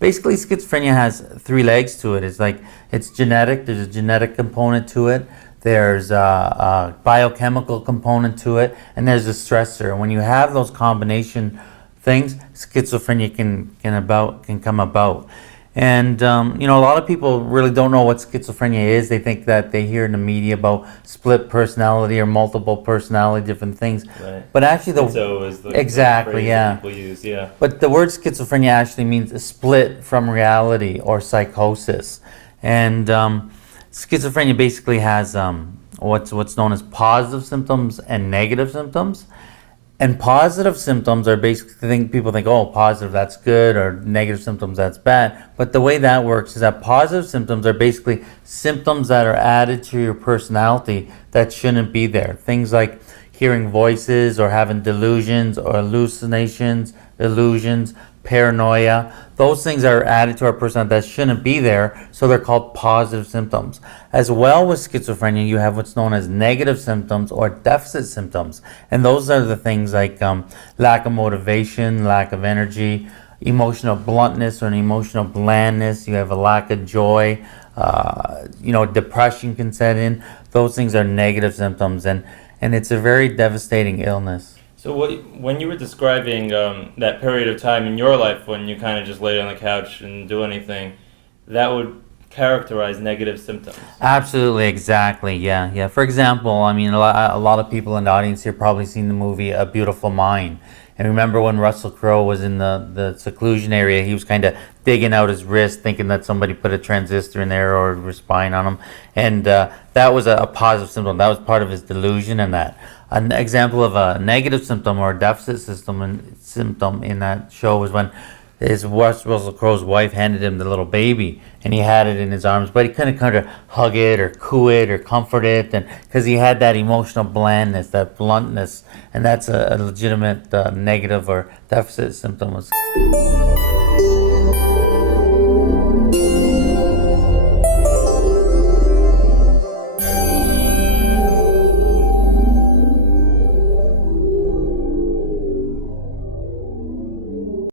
Basically, schizophrenia has three legs to it. It's genetic. There's a genetic component to it. There's a biochemical component to it, and there's a stressor. And when you have those combination things, schizophrenia can come about. And a lot of people really don't know what schizophrenia is. They think that they hear in the media about split personality or multiple personality, different things. Right. But actually, Schizo is the exactly, phrase yeah. that people use, yeah. But the word schizophrenia actually means a split from reality or psychosis. And schizophrenia basically has what's known as positive symptoms and negative symptoms. And positive symptoms are basically people think, oh, positive, that's good, or negative symptoms, that's bad. But the way that works is that positive symptoms are basically symptoms that are added to your personality that shouldn't be there. Things like hearing voices or having delusions or hallucinations, illusions, paranoia. Those things are added to our personality that shouldn't be there, so they're called positive symptoms. As well with schizophrenia, you have what's known as negative symptoms or deficit symptoms. And those are the things like lack of motivation, lack of energy, emotional bluntness or an emotional blandness. You have a lack of joy. Depression can set in. Those things are negative symptoms, and it's a very devastating illness. So when you were describing that period of time in your life when you kind of just laid on the couch and do anything, that would characterize negative symptoms. Absolutely, exactly, yeah. For example, I mean, a lot of people in the audience here probably seen the movie A Beautiful Mind. And remember when Russell Crowe was in the seclusion area, he was kind of digging out his wrist, thinking that somebody put a transistor in there or was spying on him. And that was a positive symptom. That was part of his delusion and that. An example of a negative symptom or a deficit symptom in that show was when Russell Crowe's wife handed him the little baby, and he had it in his arms, but he couldn't kind of hug it or coo it or comfort it, and because he had that emotional blandness, that bluntness, and that's a legitimate negative or deficit symptom.